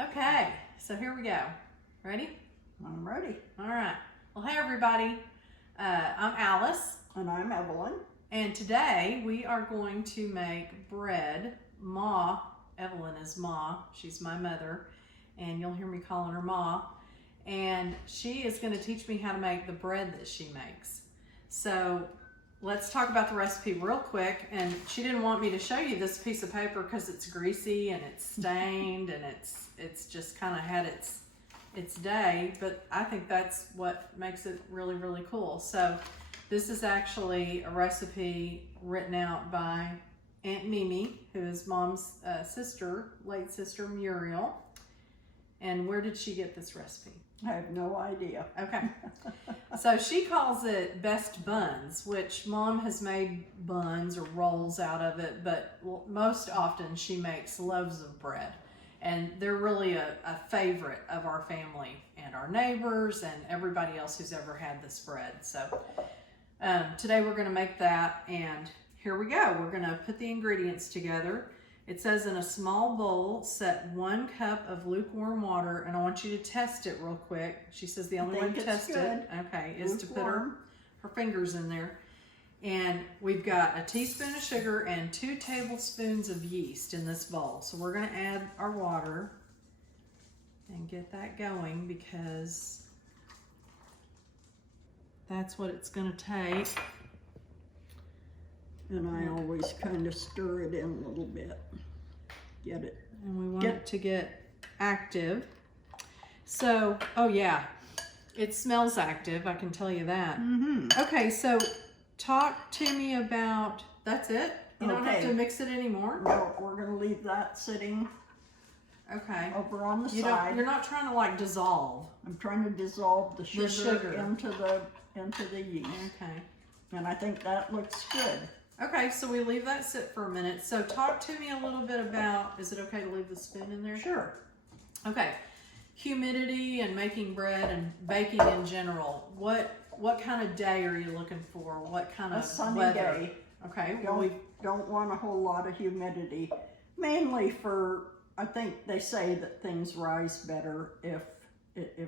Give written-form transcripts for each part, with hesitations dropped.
Okay, so here we go. Ready? I'm ready. All right. Well, hey everybody. I'm Alice. And I'm Evelyn. And today we are going to make bread. Ma, Evelyn is Ma. She's my mother. And you'll hear me calling her Ma. And she is going to teach me how to make the bread that she makes. So let's talk about the recipe real quick. And she didn't want me to show you this piece of paper because it's greasy and it's stained and it's just kind of had its day, but I think that's what makes it really, really cool. So this is actually a recipe written out by Aunt Mimi, who is Mom's sister, late sister Muriel. And where did she get this recipe? I have no idea. Okay. So she calls it best buns, which Mom has made buns or rolls out of it, but most often she makes loaves of bread. And they're really a favorite of our family and our neighbors and everybody else who's ever had this bread. So today we're going to make that, and here we go. We're going to put the ingredients together. It says in a small bowl, set 1 cup of lukewarm water, and I want you to test it real quick. She says the only way to test it, okay, is to put her fingers in there. And we've got a teaspoon of sugar and 2 tablespoons of yeast in this bowl. So we're going to add our water and get that going because that's what it's going to take. And I always kind of stir it in a little bit. Get it. And we want it to get active. So, oh yeah, it smells active, I can tell you that. Mm-hmm. Okay, so talk to me about, that's it? You don't have to Okay. mix it anymore? No, we're going to leave that sitting Okay. over on the You're side. not trying to like dissolve. I'm trying to dissolve the sugar, into the yeast. Okay. And I think that looks good. Okay, so we leave that sit for a minute. So talk to me a little bit about, is it okay to leave the spoon in there? Sure. Okay. Humidity and making bread and baking in general. What kind of day are you looking for? What kind of A sunny weather? day. Okay. Well, Don't want a whole lot of humidity. Mainly for, I think they say that things rise better if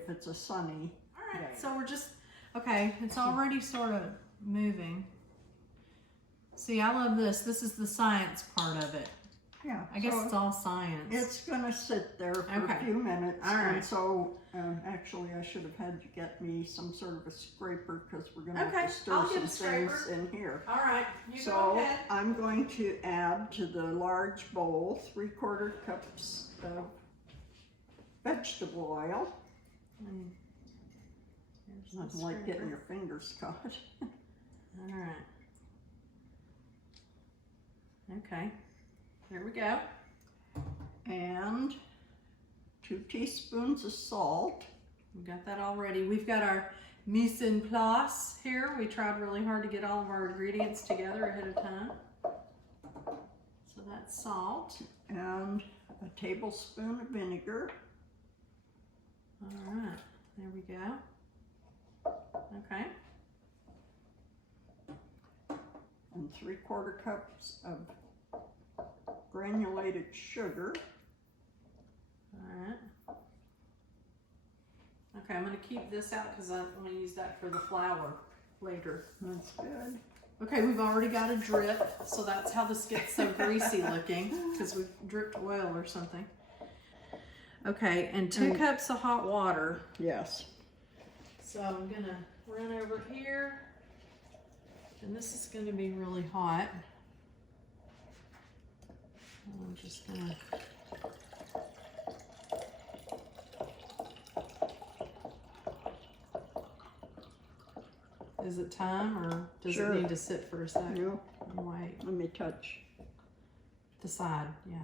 it's a sunny all right. day. So we're just, okay, it's already sort of moving. See, I love this. This is the science part of it. Yeah. I guess so it's all science. it's going to sit there for Okay. a few minutes. All right. And so, actually, I should have had you get me some sort of a scraper because we're going to Okay, have to stir I'll some get a scraper. things in here. All right. You go So ahead. I'm going to add to the large bowl 3/4 cups of vegetable oil. And here's the Nothing like getting scraper. your fingers caught. All right. Okay. There we go. And 2 teaspoons of salt. We got that already. We've got our mise en place here. We tried really hard to get all of our ingredients together ahead of time. So that's salt. And a tablespoon of vinegar. All right. There we go. Okay. And 3/4 cups of granulated sugar. All right. Okay, I'm going to keep this out because I'm going to use that for the flour later. That's good. Okay, we've already got a drip, so that's how this gets so greasy looking, because we've dripped oil or something. Okay, and 2 cups of hot water. Yes. So I'm going to run over here, and this is going to be really hot. I'm just going to... Is it time, or does Sure. it need to sit for a second? No, Wait, let me touch. the side, yeah.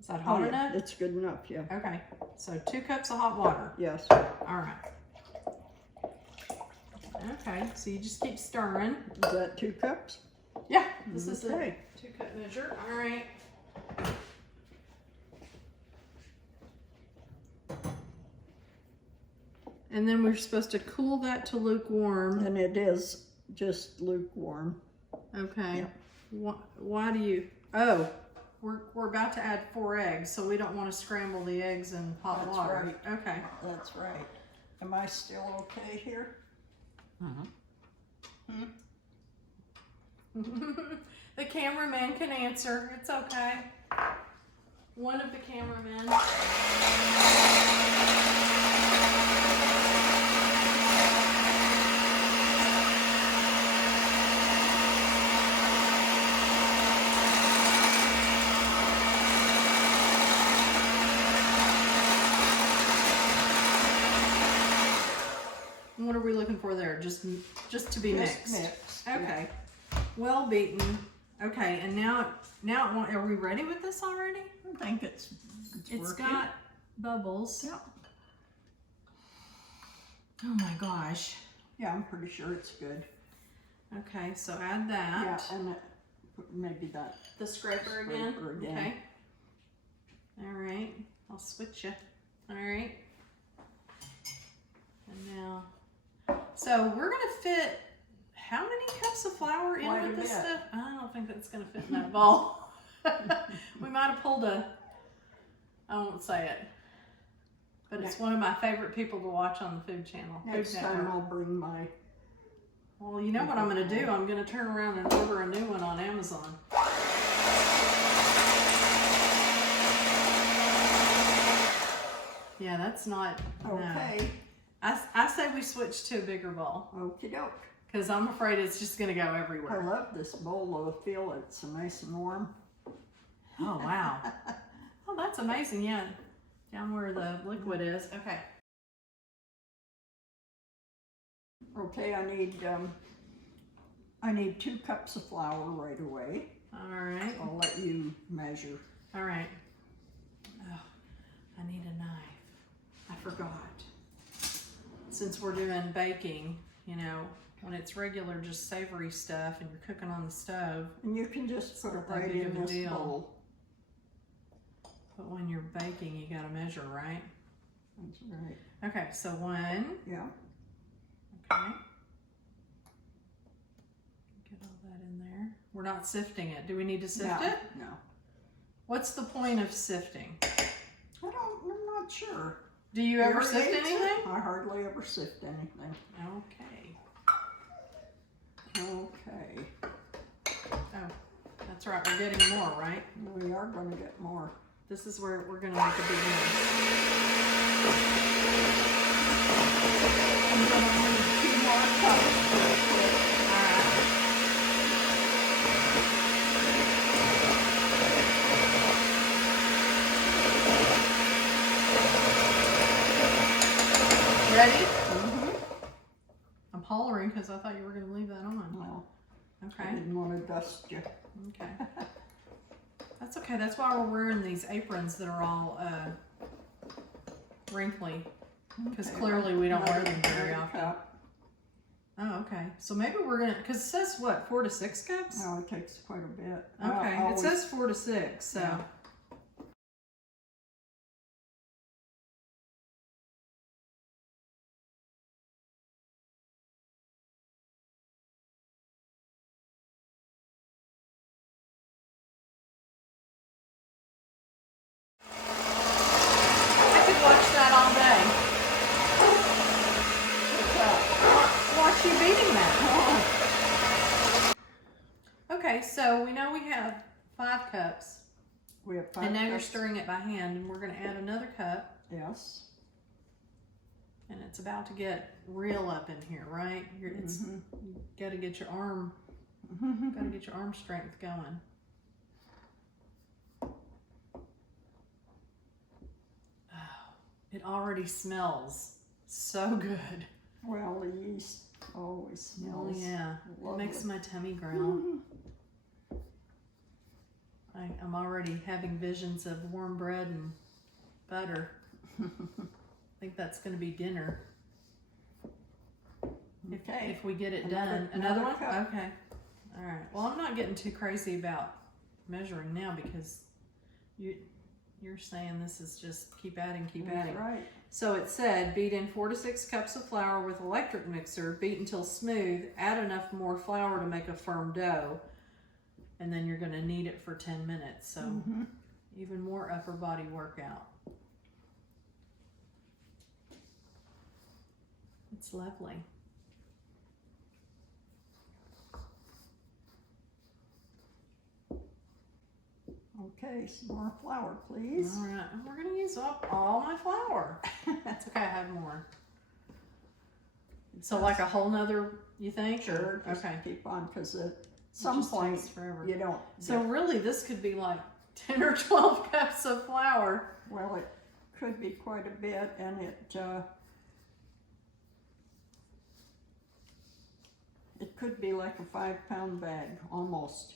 Is that hot yeah, enough? it's good enough, yeah. Okay, so 2 cups of hot water. Yes. All right. Okay, so you just keep stirring. Is that 2 cups? Yeah, this is a Okay. 2-cup measure. All right. And then we're supposed to cool that to lukewarm. And it is just lukewarm. Okay. Yeah. Why do you, oh, we're about to add 4 eggs, so we don't want to scramble the eggs in hot That's water. right. Okay. That's right. Am I still okay here? The cameraman can answer. It's okay. One of the cameramen. What are we looking for there? Just to be mixed. Mixed. Okay. Well beaten. Okay, and now are we ready with this already? I think it's working. Got bubbles. Yep. Oh my gosh. Yeah, I'm pretty sure it's good. Okay, so add that. Yeah, and maybe that. The scraper again. again. Okay. All right. I'll switch you. All right. And now, so we're gonna fit how many cups of flour in Quite with a this bit. stuff? I don't think that's gonna fit in that bowl. We might have pulled a. I won't say it. But it's one of my favorite people to watch on the Food Channel. Next Food time Network. I'll bring my. Well, you know what I'm going to do? I'm going to turn around and order a new one on Amazon. Yeah, that's not. Okay. No. I say we switch to a bigger bowl Okie doke. because I'm afraid it's just going to go I everywhere. love this bowl. I feel it's so nice and warm. Oh, wow. Oh, that's amazing. Yeah. Down where the liquid is. Okay. Okay, I need 2 cups of flour right away. All right. I'll let you measure. All right. Oh, I need a knife. I forgot. Since we're doing baking, you know, when it's regular, just savory stuff and you're cooking on the stove. And you can just put it not that right big in of a this deal. bowl. But when you're baking, you gotta measure, right? That's right. Okay, so 1. Yeah. Okay. Get all that in there. We're not sifting it. Do we need to sift it? No. What's the point of sifting? I'm not sure. Do you ever Irritates sift it? anything? I hardly ever sift anything. Okay. Okay. Oh, that's right. We're getting more, right? We are going to get more. This is where we're gonna make a big mess. I'm going to need 2 more cups real quick. All right. Ready? I'm hollering because I thought you were going to leave that on. Well, I Okay. didn't want to dust you. Okay. That's okay. That's why we're wearing these aprons that are all wrinkly. Because Okay, clearly we don't wear them very another often. cup. Oh, okay. So maybe we're going to, because it says what, 4 to 6 cups? No, it takes quite a bit. Okay. Always- It says 4 to 6. So. Yeah. I could watch that all day. Watch you beating that. Okay, so we know we have 5 cups. We have 5 And now you're cups. stirring it by hand, and we're going to add another cup. Yes. And it's about to get real up in here, right? It's you got to get your arm, got to get your arm strength going. Oh, it already smells so good. Well, the yeast always Oh smells. yeah, it lovely. makes my tummy growl. I'm already having visions of warm bread and butter. I think that's going to be dinner. Okay. If we get it Another- done. Another one? cup. Okay. All right. Well, I'm not getting too crazy about measuring now because you're saying this is just keep adding, keep That's adding. right. So it said beat in 4 to 6 cups of flour with electric mixer, beat until smooth, add enough more flour to make a firm dough, and then you're gonna knead it for 10 minutes. So even more upper body workout. It's lovely. Okay, some more flour, please. All right, and we're gonna use up all my flour. That's okay, I have more. So like a whole nother, you think? Sure, just okay. keep on, because at some point forever. you don't. So really, this could be like 10 or 12 cups of flour. Well, it could be quite a bit, and it could be like a 5-pound bag, almost.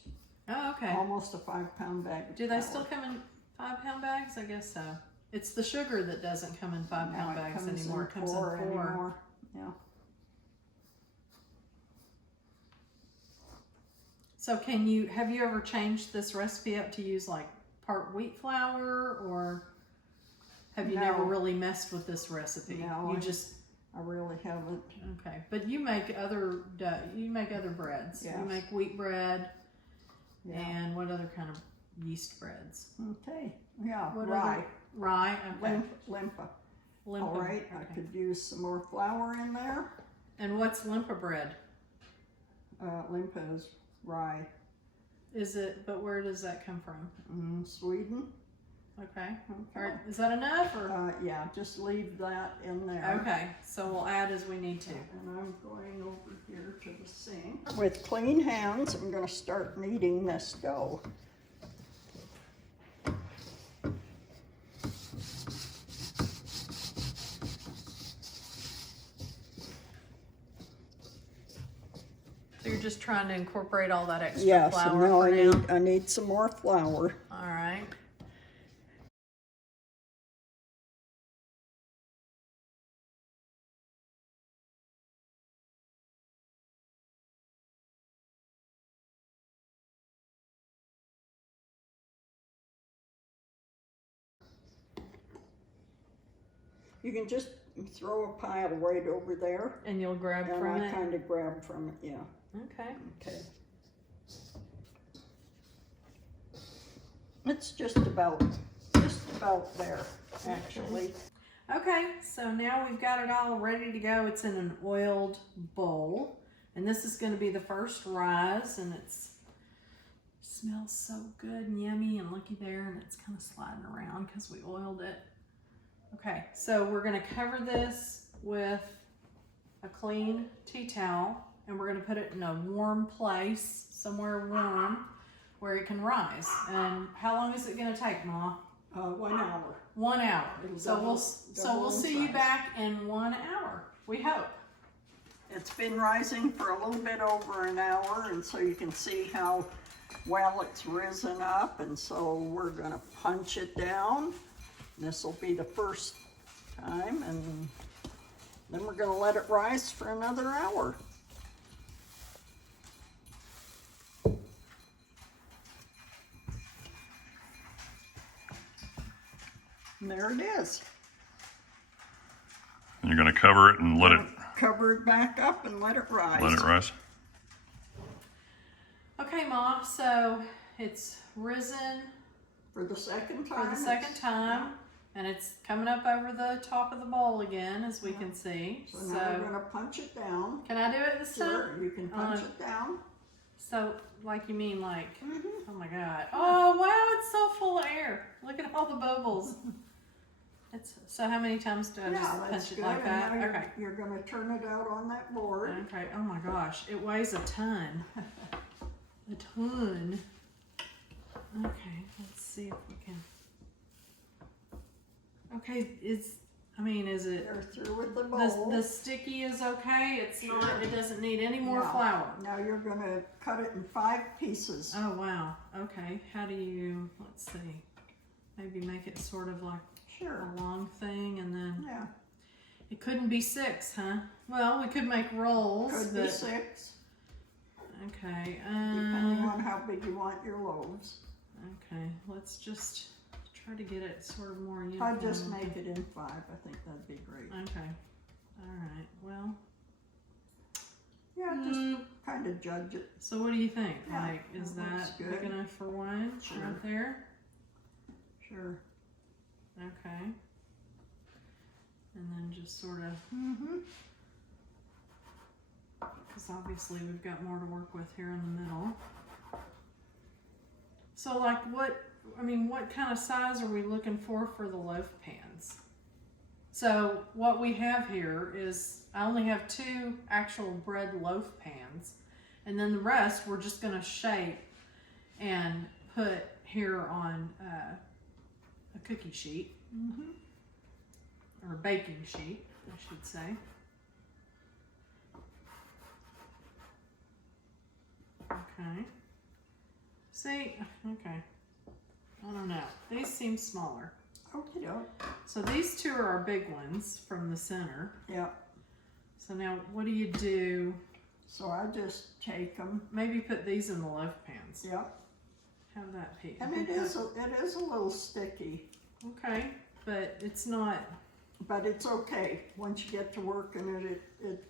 Oh, okay. Almost a 5-pound bag. Do they still come in 5-pound bags? I guess so. It's the sugar that doesn't come in 5-pound bags anymore. It comes in 4. Anymore. Yeah. So have you ever changed this recipe up to use like part wheat flour, or have you never really messed with this recipe? No, I really haven't. Okay, but you make other breads. Yes. You make wheat bread. Yeah. And what other kind of yeast breads? Okay. Yeah. What rye. Rye. Okay. Limpa. Limpa. All right. Okay. I could use some more flour in there. And what's limpa bread? Limpa is rye. Is it? But where does that come from? Sweden. Okay. All right. Is that enough? Or? Yeah. Just leave that in there. Okay. So we'll add as we need to. And I'm going over here to the sink. With clean hands, I'm going to start kneading this dough. So you're just trying to incorporate all that extra flour? Yes, and now I need some more flour. All right. You can just throw a pile right over there. And you'll grab and from it? I kind of grab from it, yeah. Okay. Okay. It's just about there, actually. Okay, so now we've got it all ready to go. It's in an oiled bowl. And this is going to be the first rise, and it smells so good and yummy, and looky there, and it's kind of sliding around because we oiled it. Okay, so we're going to cover this with a clean tea towel, and we're going to put it in a warm place, somewhere warm, where it can rise. And how long is it going to take, Ma? 1 hour. 1 hour. So we'll see you back in 1 hour. We hope. It's been rising for a little bit over an hour, and so you can see how well it's risen up. And so we're going to punch it down. This will be the first time, and then we're going to let it rise for another hour. And there it is. And you're going to cover it and let it... Cover it back up and let it rise. Let it rise. Okay, Ma, so it's risen for the second time. For the second time. And it's coming up over the top of the bowl again, as we can see. So now we're going to punch it down. Can I do it this time? Sure, you can punch it down. So, like you mean like, oh my God. Oh, wow, it's so full of air. Look at all the bubbles. So how many times do I just punch it like that? Okay. You're going to turn it out on that board. Okay, oh my gosh, it weighs a ton. A ton. Okay, let's see if we can. Okay, is it? They're through with the bowl. The sticky is okay. It's not. It doesn't need any more flour. Now you're going to cut it in 5 pieces. Oh wow. Okay. How do you? Let's see. Maybe make it sort of like a long thing, and then. Yeah. It couldn't be 6, huh? Well, we could make rolls. Could be 6. Okay. Depending on how big you want your loaves. Okay. Let's just try to get it sort of more uniform. I'd just make it in 5. I think that'd be great. Okay. All right. Well, Yeah, just kind of judge it. So what do you think? Yeah, Like, is that looks that good. big enough for one Sure. right there? Sure. Okay. And then just sort of, Mm-hmm. because obviously we've got more to work with here in the middle. So like what kind of size are we looking for the loaf pans? So what we have here is, I only have 2 actual bread loaf pans, and then the rest we're just gonna shape and put here on a cookie sheet, or a baking sheet, I should say. Okay. See, okay. I don't know. These seem smaller. Okay, doke. So these 2 are our big ones from the center. Yep. So now what do you do? So I just take them. Maybe put these in the loaf pans. Yep. Have that piece. And it is a little sticky, Okay, but it's not. but it's okay. Once you get to working it,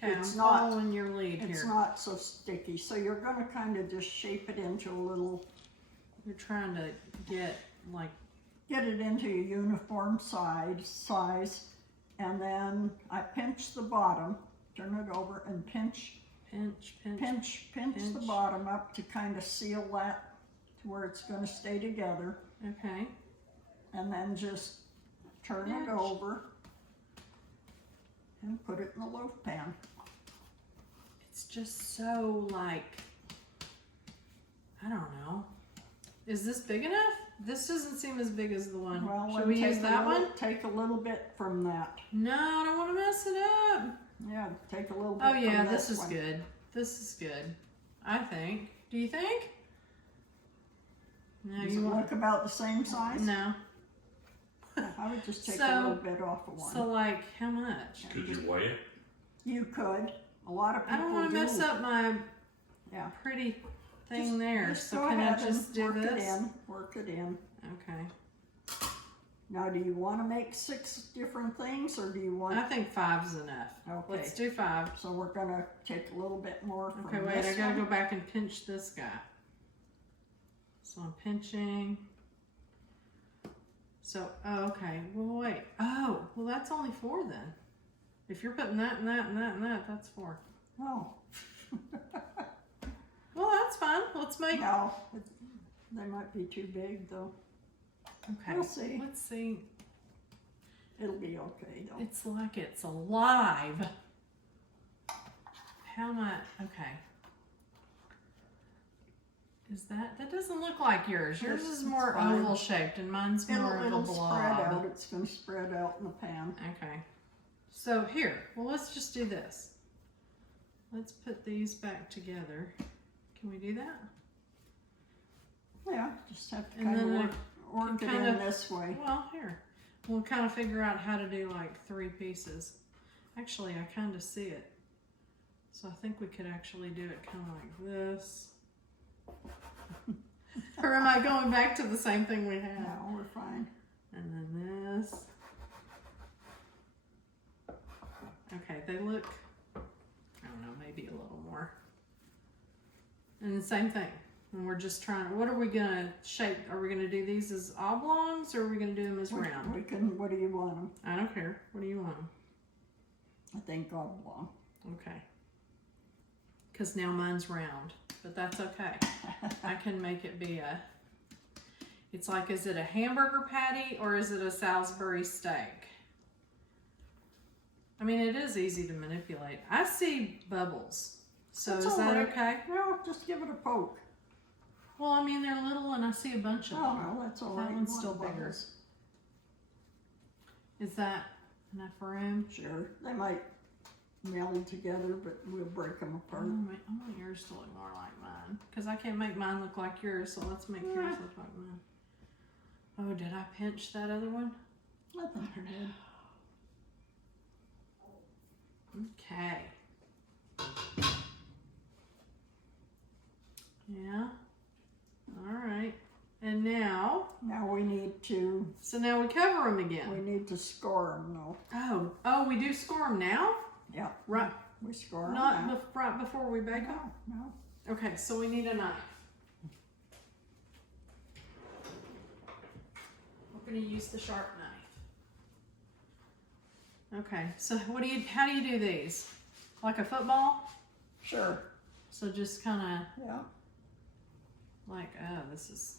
Okay, It's I'm not- following your lead it's here. not so sticky. So you're gonna kind of just shape it into a little, You're trying to get like, get it into a uniform size, and then I pinch the bottom, turn it over and pinch pinch. the bottom up to kind of seal that to where it's gonna stay together, Okay. and then just turn it Pinch. over and put it in the loaf pan. It's just so like, I don't know. Is this big enough? This doesn't seem as big as the one. Well, Should we use that one? Take a little bit from that. No, I don't want to mess it up. Yeah, take a little bit Oh yeah, from this is one. good. This is good. I think. Do you think? No, Does you it want? look about the same size? No. I would just take So- a little bit off of one. So like, how much? Could you weigh it? You could. A lot of people I don't want to do. mess up my Yeah. pretty thing Just- there. Just So go can I ahead just and do work this? it in. Work it in. Okay. Now, do you want to make 6 different things, or do you want? I think 5's enough. Okay. Let's do 5. So we're gonna take a little bit more from Okay, wait, this I gotta one. go back and pinch this guy. So I'm pinching. So, oh, okay, well, wait. Oh, well, that's only 4 then. If you're putting that and that and that and that, that's 4. Oh. Well, that's fine. Let's make. No, they might be too big though. Okay, We'll see. let's see. It'll be okay though. It's like it's alive. How much? Okay. Is that doesn't look like yours. Yours is It's more fine. oval shaped and mine's more of a It'll blob. spread out. It's gonna spread out in the pan. Okay. So here, well, let's just do this. Let's put these back together. Can we do that? Yeah, just have to And kind of then I work can it kind in of- this way. Well, here. We'll kind of figure out how to do like 3 pieces. Actually, I kind of see it. So I think we could actually do it kind of like this. Or am I going back to the same thing we had? No, we're fine. And then this. Okay, they look, I don't know, maybe a little more. And the same thing. And we're just trying, what are we gonna shape? Are we gonna do these as oblongs or are we gonna do them as round? We can. What do you want them? I don't care. What do you want 'em? I think oblong. Okay. Because now mine's round, but that's okay. I can make it be a, it's like, is it a hamburger patty or is it a Salisbury steak? I mean, it is easy to manipulate. I see bubbles. So That's is all that right. okay? No, just give it a poke. Well, I mean, they're little and I see a bunch of Oh them. no, that's all That right. one's You still want bigger. bubbles. Is that enough room? Sure, they might meld together, but we'll break them I apart. want yours to look more like mine. Because I can't make mine look like yours, so let's make yours look like mine. Oh, did I pinch that other one? I think you did. Okay. Yeah. All right. And now, Now we need to. so now we cover them We again. need to score them though. Oh, we do score them now? Yeah. Right. Whisk our Not knife. right before we bake them? No. Okay, so we need a knife. We're gonna use the sharp knife. Okay, so how do you do these? Like a football? Sure. So just kind of Yeah. like, oh, this is...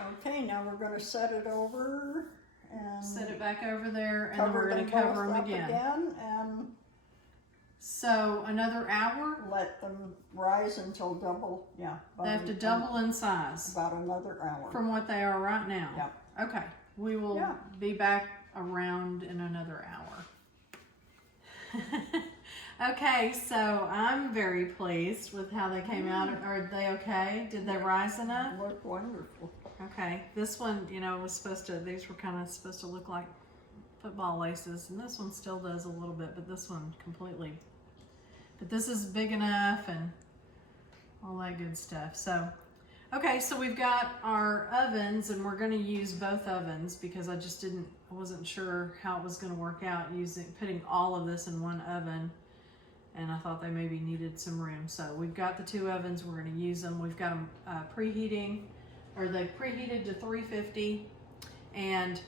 Okay, now we're gonna set it over and Set it back over there, and then we're gonna them cover both them up again. and So another hour? let them rise until double, They have to double in size about another hour. from what they are right now. Yeah. Okay, we will Yeah. be back around in another hour. Okay, so I'm very pleased with how they came out. Are they okay? Did they rise enough? Look wonderful. Okay, this one, you know, was supposed to, these were kind of supposed to look like football laces, and this one still does a little bit, but this one completely. But this is big enough and all that good stuff. So, okay, so we've got our ovens, and we're going to use both ovens because I wasn't sure how it was going to work out putting all of this in one oven, and I thought they maybe needed some room. So we've got the two ovens, we're going to use them. We've got them they preheated to 350, and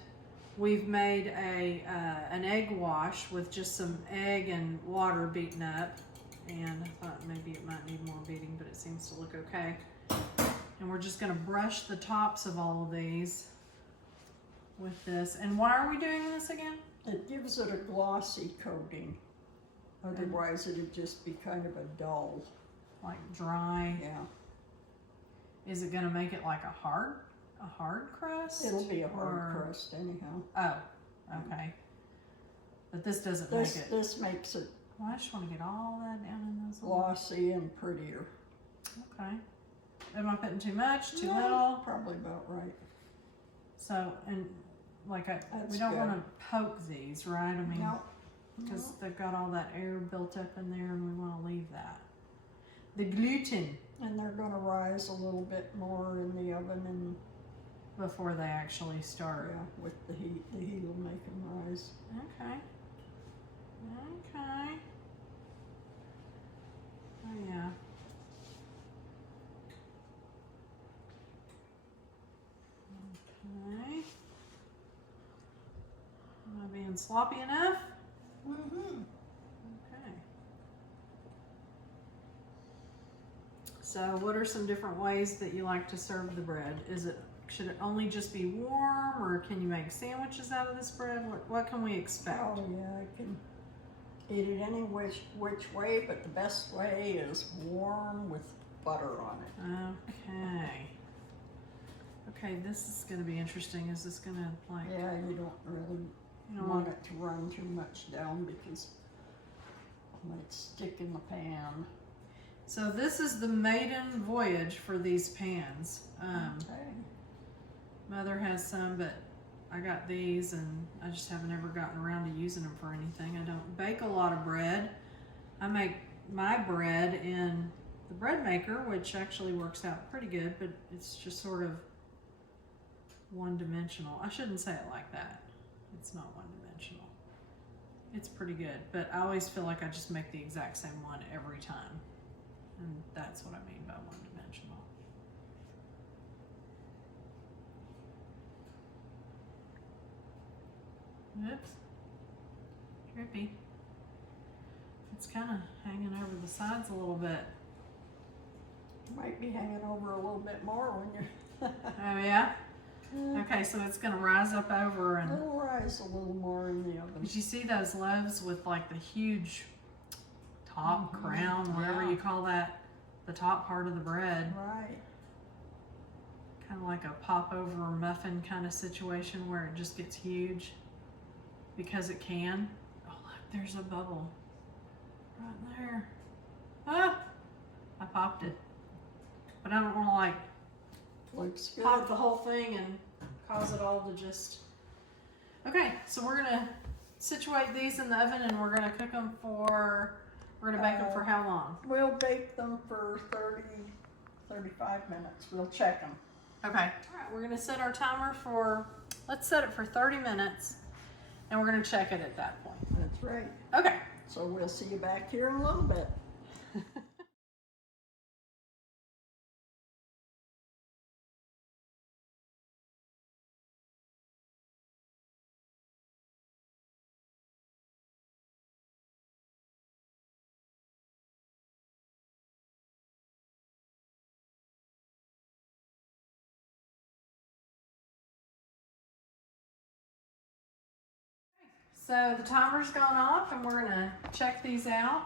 we've made an egg wash with just some egg and water beaten up, and I thought maybe it might need more beating, but it seems to look okay. And we're just going to brush the tops of all of these with this. And why are we doing this again? It gives it a glossy coating. Otherwise it'd just be kind of a dull. Like dry. Yeah. Is it going to make it like a hard crust? It'll be a hard crust anyhow. Oh, okay. But this doesn't make it. This makes it Well, I just want to get all that down in those. glossy and prettier. Okay. Am I putting too much? Too No, little? Probably about right. So, and like That's we don't good. want to poke these, right? I mean, No. because they've got all that air built up in there, and we want to leave that. The gluten And they're going to rise a little bit more in the oven, and before they actually start. with the heat will make them rise. Okay. Okay. Oh yeah. Okay. Am I being sloppy enough? Mm-hmm. Okay. So what are some different ways that you like to serve the bread? Should it only just be warm, or can you make sandwiches out of this bread? What can we expect? Oh yeah, I can eat it any which way, but the best way is warm with butter on it. Okay. Okay, this is going to be interesting. Is this going to like... Yeah, you don't really want it to run too much down because it might stick in the pan. So this is the maiden voyage for these pans. Okay. Mother has some, but I got these, and I just haven't ever gotten around to using them for anything. I don't bake a lot of bread. I make my bread in the bread maker, which actually works out pretty good, but it's just sort of one-dimensional. I shouldn't say it like that. It's not one-dimensional. It's pretty good, but I always feel like I just make the exact same one every time, and that's what I mean by one-dimensional. Oops. Trippy. It's kind of hanging over the sides a little bit. Might be hanging over a little bit more when you're... Oh yeah? Okay, so it's gonna rise up over, and It'll rise a little more in the oven. did you see those loaves with like the huge top crown, whatever Yeah. you call that, the top part of the bread? Right. Kind of like a popover muffin kind of situation where it just gets huge because it can. Oh look, there's a bubble right there. Ah! I popped it. But I don't want to like Looks good. pop the whole thing and cause it all to just... Okay, so we're gonna situate these in the oven, and we're gonna cook them we're gonna bake them for how long? We'll bake them for 35 minutes. We'll check them. Okay. All right, we're gonna set our timer let's set it for 30 minutes. And we're gonna check it at that point. That's right. Okay. So we'll see you back here in a little bit. So the timer's gone off and we're gonna check these out.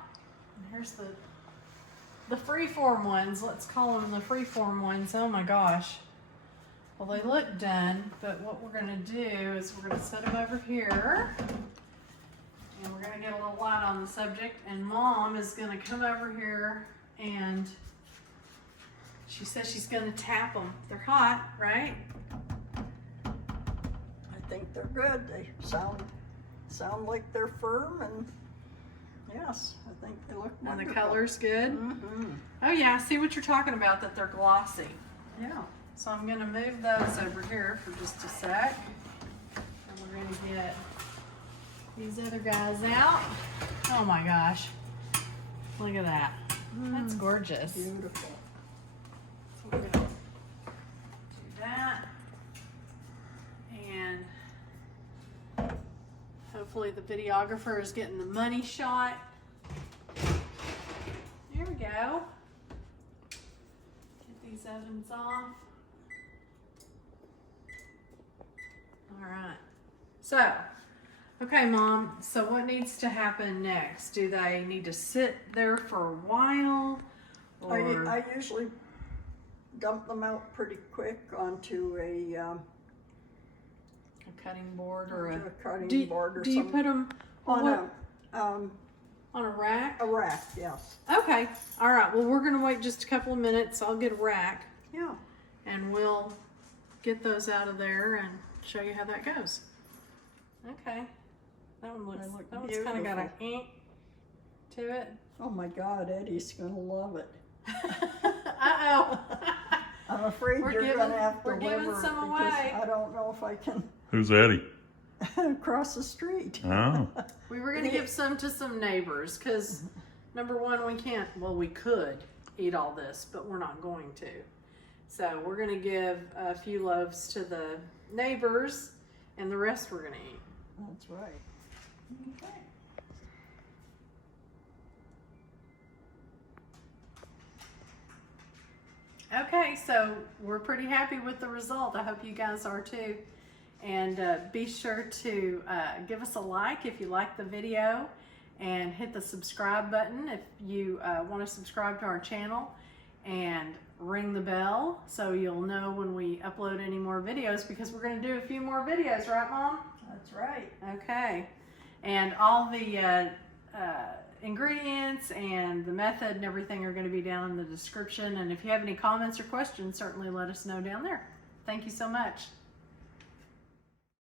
And here's the freeform ones. Let's call them the freeform ones. Oh my gosh. Well, they look done, but what we're gonna do is we're gonna set them over here and we're gonna get a little light on the subject, and Mom is gonna come over here and she says she's gonna tap them. They're hot, right? I think they're good. They sound like they're firm, and yes, I think they look wonderful. And the color's good. Mm-hmm. Oh yeah, I see what you're talking about, that they're glossy. Yeah. So I'm gonna move those over here for just a sec. And we're gonna get these other guys out. Oh my gosh. Look at that. That's gorgeous. Beautiful. So we're gonna do that. And hopefully the videographer is getting the money shot. There we go. Get these ovens off. All right. So, okay, Mom. So what needs to happen next? Do they need to sit there for a while? Or... I usually dump them out pretty quick onto a cutting board or onto a cutting do, board or do you something. put them On on a rack? a rack, yes. Okay. All right. Well, we're gonna wait just a couple of minutes. I'll get a rack Yeah. and we'll get those out of there and show you how that goes. Okay. That one looks. They look That one's kind of got a beautiful. to it. Oh my God, Eddie's gonna love it. Uh-oh. I'm afraid We're you're giving- gonna have to we're giving deliver it some because away. I don't know if I can Who's Eddie? cross the street. Oh, We were gonna give some to some neighbors because number one, we can't. Well, we could eat all this, but we're not going to. So we're gonna give a few loaves to the neighbors, and the rest we're gonna eat. That's right. Okay. Okay, so we're pretty happy with the result. I hope you guys are too. And be sure to give us a like if you like the video, and hit the subscribe button if you want to subscribe to our channel, and ring the bell so you'll know when we upload any more videos, because we're going to do a few more videos, right, Mom? That's right. Okay. And all the ingredients and the method and everything are going to be down in the description. And if you have any comments or questions, certainly let us know down there. Thank you so much.